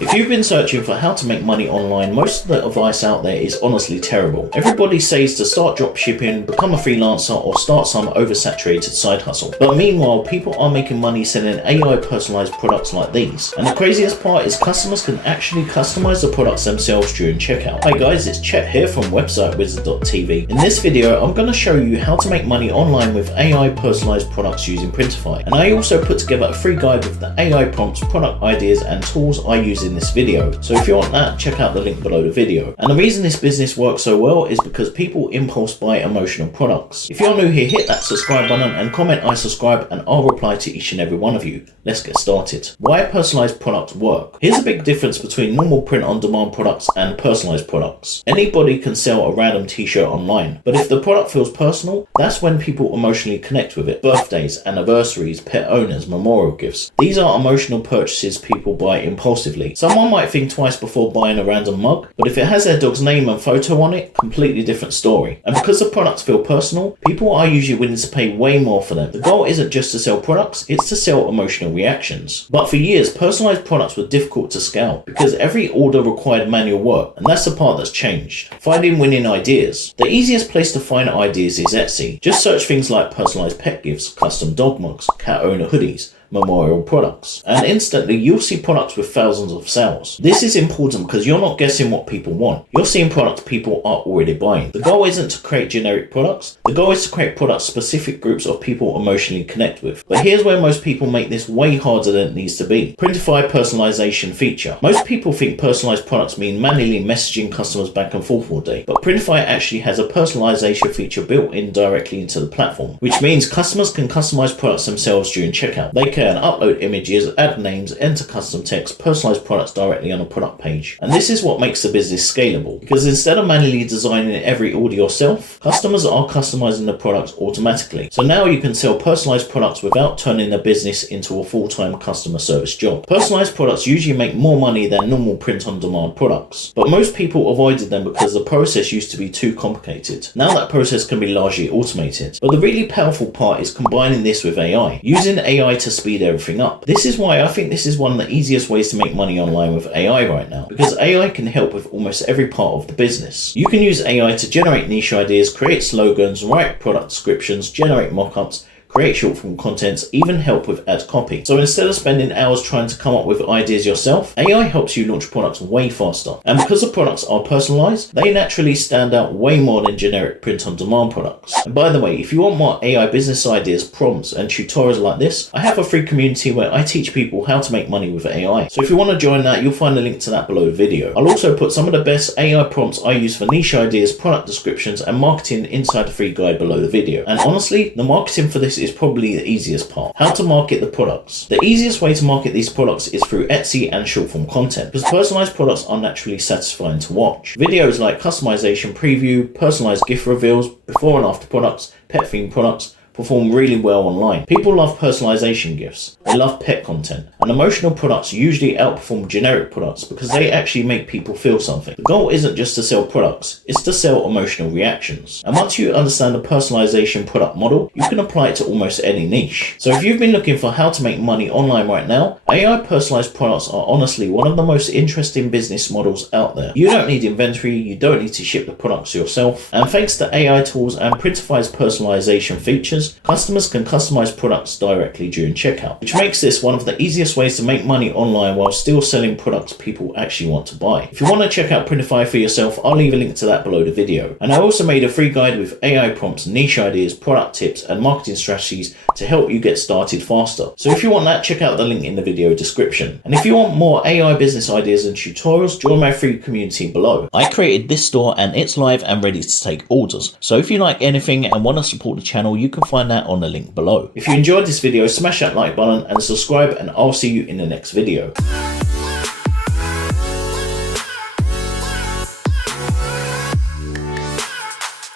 If you've been searching for how to make money online, most of the advice out there is honestly terrible. Everybody says to start dropshipping, become a freelancer, or start some oversaturated side hustle. But meanwhile, people are making money selling AI personalized products like these. And the craziest part is customers can actually customize the products themselves during checkout. Hi guys, it's Chet here from websitewizard.tv. In this video, I'm going to show you how to make money online with AI personalized products using Printify. And I also put together a free guide with the AI prompts, product ideas, and tools I use in this video. So if you want that, check out the link below the video. And the reason this business works so well is because people impulse buy emotional products. If you're new here, hit that subscribe button and comment I subscribe and I'll reply to each and every one of you. Let's get started. Why personalized products work. Here's a big difference between normal print-on-demand products and personalized products. Anybody can sell a random t-shirt online, but if the product feels personal, that's when people emotionally connect with it. Birthdays, anniversaries, pet owners, memorial gifts. These are emotional purchases people buy impulsively. Someone might think twice before buying a random mug, but if it has their dog's name and photo on it, completely different story. And because the products feel personal, people are usually willing to pay way more for them. The goal isn't just to sell products, it's to sell emotional reactions. But for years, personalized products were difficult to scale because every order required manual work, and that's the part that's changed. Finding winning ideas. The easiest place to find ideas is Etsy. Just search things like personalized pet gifts, custom dog mugs, cat owner hoodies, memorial products, and instantly you'll see products with thousands of sales. This is important because you're not guessing what people want. You're seeing products people are already buying. The goal isn't to create generic products. The goal is to create products specific groups of people emotionally connect with. But here's where most people make this way harder than it needs to be. Printify Personalization feature. Most people think personalized products mean manually messaging customers back and forth all day, but Printify actually has a personalization feature built in directly into the platform, which means customers can customize products themselves during checkout. They can upload images, add names, enter custom text, personalize products directly on a product page. And this is what makes the business scalable, because instead of manually designing every order yourself, customers are customizing the products automatically. So now you can sell personalized products without turning a business into a full-time customer service job. Personalized products usually make more money than normal print-on-demand products, but most people avoided them because the process used to be too complicated. Now that process can be largely automated. But the really powerful part is combining this with AI. Using AI to speed everything up. This is why I think this is one of the easiest ways to make money online with AI right now, because AI can help with almost every part of the business. You can use AI to generate niche ideas, create slogans, write product descriptions, generate mock-ups, create short form contents, even help with ad copy. So instead of spending hours trying to come up with ideas yourself, AI helps you launch products way faster. And because the products are personalized, they naturally stand out way more than generic print-on-demand products. And by the way, if you want more AI business ideas, prompts, and tutorials like this, I have a free community where I teach people how to make money with AI. So if you want to join that, you'll find a link to that below the video. I'll also put some of the best AI prompts I use for niche ideas, product descriptions, and marketing inside the free guide below the video. And honestly, the marketing for this is probably the easiest part. How to market the products. The easiest way to market these products is through Etsy and short form content, because personalized products are naturally satisfying to watch. Videos like customization preview, personalized gift reveals, before and after products, pet themed products perform really well online. People love personalization gifts. They love pet content. And emotional products usually outperform generic products because they actually make people feel something. The goal isn't just to sell products, it's to sell emotional reactions. And once you understand the personalization product model, you can apply it to almost any niche. So if you've been looking for how to make money online right now, AI personalized products are honestly one of the most interesting business models out there. You don't need inventory, you don't need to ship the products yourself. And thanks to AI tools and Printify's personalization features, customers can customize products directly during checkout, which makes this one of the easiest ways to make money online while still selling products people actually want to buy. If you want to check out Printify for yourself, I'll leave a link to that below the video. And I also made a free guide with AI prompts, niche ideas, product tips, and marketing strategies to help you get started faster. So if you want that, check out the link in the video description. And if you want more AI business ideas and tutorials, join my free community below. I created this store and it's live and ready to take orders. So if you like anything and want to support the channel, you can find that on the link below. If you enjoyed this video, smash that like button and subscribe, and I'll see you in the next video.